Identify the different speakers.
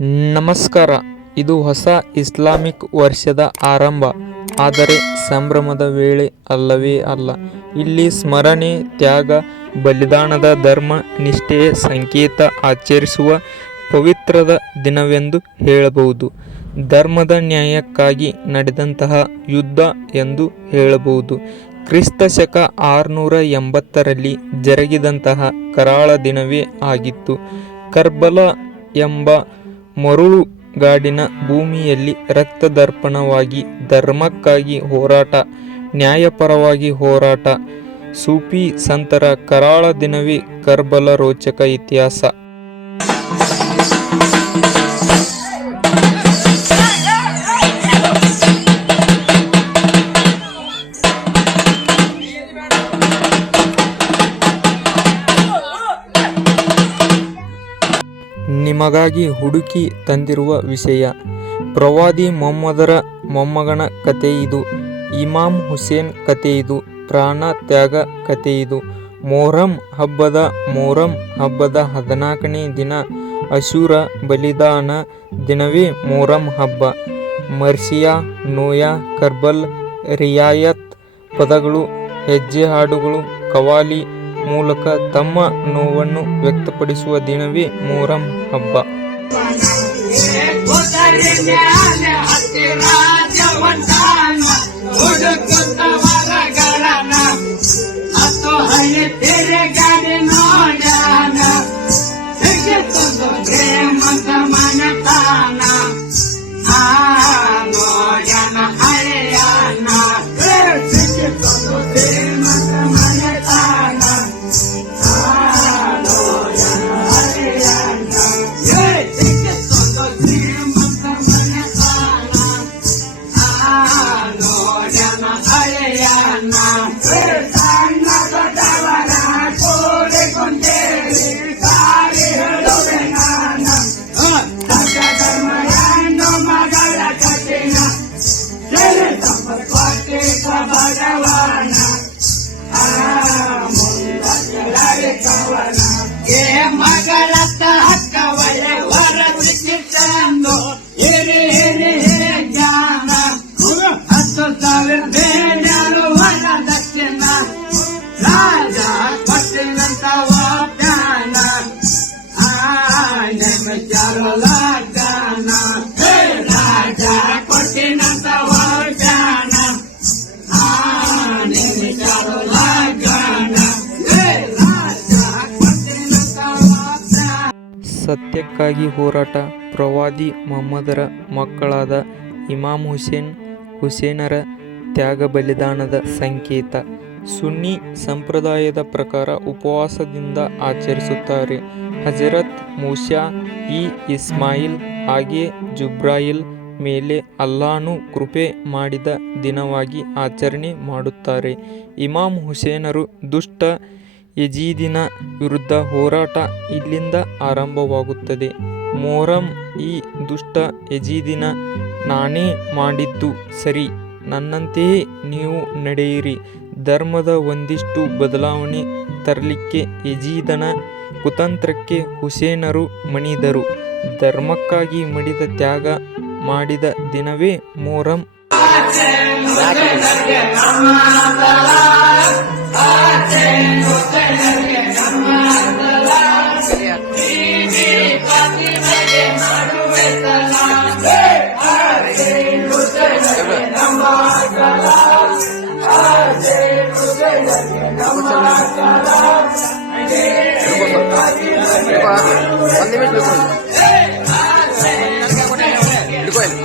Speaker 1: ನಮಸ್ಕಾರ. ಇದು ಹೊಸ ಇಸ್ಲಾಮಿಕ್ ವರ್ಷದ ಆರಂಭ. ಆದರೆ ಸಂಭ್ರಮದ ವೇಳೆ ಅಲ್ಲವೇ ಅಲ್ಲ. ಇಲ್ಲಿ ಸ್ಮರಣೆ, ತ್ಯಾಗ, ಬಲಿದಾನದ ಧರ್ಮ ನಿಷ್ಠೆಯ ಸಂಕೇತ ಆಚರಿಸುವ ಪವಿತ್ರದ ದಿನವೆಂದು ಹೇಳಬಹುದು. ಧರ್ಮದ ನ್ಯಾಯಕ್ಕಾಗಿ ನಡೆದಂತಹ ಯುದ್ಧ ಎಂದು ಹೇಳಬಹುದು. ಕ್ರಿಸ್ತ ಶಕ ಆರುನೂರ ಎಂಬತ್ತರಲ್ಲಿ ಜರುಗಿದಂತಹ ಕರಾಳ ದಿನವೇ ಆಗಿತ್ತು. ಕರ್ಬಲ ಎಂಬ ಮರಳುಗಾಡಿನ ಭೂಮಿಯಲ್ಲಿ ರಕ್ತದರ್ಪಣವಾಗಿ ಧರ್ಮಕ್ಕಾಗಿ ಹೋರಾಟ ನ್ಯಾಯಪರವಾಗಿ ಹೋರಾಟ ಸೂಫಿ ಸಂತರ ಕರಾಳ ದಿನವೇ ಕರ್ಬಲ ರೋಚಕ ಇತಿಹಾಸ. ನಿಮಗಾಗಿ ಹುಡುಕಿ ತಂದಿರುವ ವಿಷಯ. ಪ್ರವಾದಿ ಮೊಹಮ್ಮದರ ಮೊಮ್ಮಗನ ಕಥೆಯಿದು ಇಮಾಮ್ ಹುಸೇನ್ ಕಥೆಯಿದು ಪ್ರಾಣ ತ್ಯಾಗ ಕಥೆಯಿದು ಮೊಹರಂ ಹಬ್ಬದ ಮೊಹರಂ ಹಬ್ಬದ ಹದಿನಾಲ್ಕನೇ ದಿನ ಅಶೂರ ಬಲಿದಾನ ದಿನವೇ ಮೊಹರಂ ಹಬ್ಬ. ಮರ್ಸಿಯಾ, ನೋಯಾ, ಕರ್ಬಲ್, ರಿಯಾಯತ್ ಪದಗಳು, ಹೆಜ್ಜೆ ಹಾಡುಗಳು, ಕವಾಲಿ ಮೂಲಕ ತಮ್ಮ ನೋವನ್ನು ವ್ಯಕ್ತಪಡಿಸುವ ದಿನವೇ ಮೊಹರಂ ಹಬ್ಬ.
Speaker 2: ಮಗಳತ್ತ ಹಕ್ಕ ವರ ಸಿಕ್ಕಿತಂದು ಹಿರಿ ಹಿರಿ ಹಿರಿ ಜ್ಞಾನ. ಹತ್ತು ಸಾವಿರ ಬೇಡರು ವರ ದಕ್ಷಿಣ ರಾಜ ಕೊಟ್ಟಿನಂತ ವಾಗ್ದಾನ. ಆ ಚಾರು
Speaker 1: ಸತ್ಯಕ್ಕಾಗಿ ಹೋರಾಟ. ಪ್ರವಾದಿ ಮೊಹಮ್ಮದರ ಮಕ್ಕಳಾದ ಇಮಾಮ್ ಹುಸೇನ್ ಹುಸೇನರ ತ್ಯಾಗ ಬಲಿದಾನದ ಸಂಕೇತ. ಸುನ್ನಿ ಸಂಪ್ರದಾಯದ ಪ್ರಕಾರ ಉಪವಾಸದಿಂದ ಆಚರಿಸುತ್ತಾರೆ. ಹಜರತ್ ಮೂಸಾ ಇ ಇಸ್ಮಾಯಿಲ್, ಹಾಗೆ ಜುಬ್ರಾಯಿಲ್ ಮೇಲೆ ಅಲ್ಲಾನು ಕೃಪೆ ಮಾಡಿದ ದಿನವಾಗಿ ಆಚರಣೆ ಮಾಡುತ್ತಾರೆ. ಇಮಾಮ್ ಹುಸೇನರು ದುಷ್ಟ ಯಜೀದಿನ ವಿರುದ್ಧ ಹೋರಾಟ ಇಲ್ಲಿಂದ ಆರಂಭವಾಗುತ್ತದೆ. ಮೊಹರಂ ಈ ದುಷ್ಟ ಯಜೀದಿನ ನಾನೇ ಮಾಡಿದ್ದು ಸರಿ, ನನ್ನಂತೆಯೇ ನೀವು ನಡೆಯಿರಿ. ಧರ್ಮದ ಒಂದಿಷ್ಟು ಬದಲಾವಣೆ ತರಲಿಕ್ಕೆ ಯಜೀದನ ಕುತಂತ್ರಕ್ಕೆ ಹುಸೇನರು ಮಣಿದರು. ಧರ್ಮಕ್ಕಾಗಿ ಮಡಿದ ತ್ಯಾಗ ಮಾಡಿದ ದಿನವೇ ಮೊಹರಂ
Speaker 3: ಒಂದು ನಿಮಿಷ ಬೇಕು ಹಿಡ್ಕೊ ಇಲ್ಲಿ.